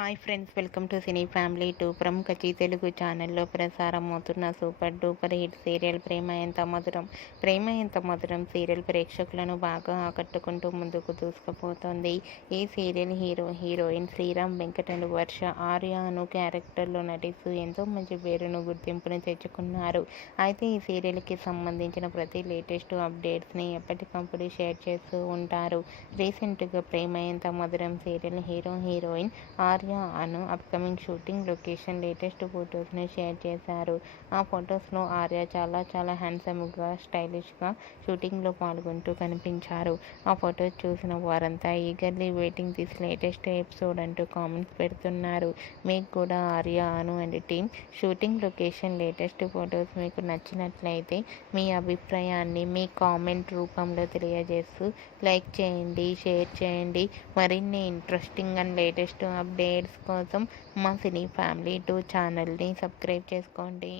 Hi friends, welcome to cine family 2. ప్రముఖ G Telugu ఛానల్లో ప్రసారం అవుతున్న సూపర్ డూపర్ హిట్ సీరియల్ ప్రేమ ఎంత మధురం. ప్రేమ ఎంత మధురం సీరియల్ ప్రేక్షకులను బాగా ఆకట్టుకుంటూ ముందుకు దూసుకుపోతోంది. ఈ serial heroine Sriram Venkat and Varsha Arya Anu క్యారెక్టర్లో నటిస్తూ ఎంతో మంచి పేరును గుర్తింపును తెచ్చుకున్నారు. అయితే ఈ సీరియల్కి సంబంధించిన ప్రతి లేటెస్ట్ అప్డేట్స్ని ఎప్పటికప్పుడు షేర్ చేస్తూ ఉంటారు. రీసెంట్గా ప్రేమ ఎంత మధురం సీరియల్ హీరోయిన్ ఆర్య అను అప్కమింగ్ షూటింగ్ లొకేషన్ లేటెస్ట్ ఫొటోస్ని షేర్ చేశారు. ఆ ఫొటోస్లో ఆర్య చాలా హ్యాండ్సమ్గా స్టైలిష్గా షూటింగ్లో పాల్గొంటూ కనిపించారు. ఆ ఫొటోస్ చూసిన వారంతా eagerly waiting this latest episode అంటూ కామెంట్స్ పెడుతున్నారు. మీకు కూడా Arya Anu and team shooting location latest photos మీకు నచ్చినట్లయితే మీ అభిప్రాయాన్ని మీ కామెంట్ రూపంలో తెలియజేస్తూ లైక్ చేయండి, షేర్ చేయండి. మరిన్ని ఇంట్రెస్టింగ్ అండ్ లేటెస్ట్ అప్డేట్స్ కోసం మా సినీ ఫ్యామిలీ 2 ఛానల్ని సబ్స్క్రైబ్ చేసుకోండి.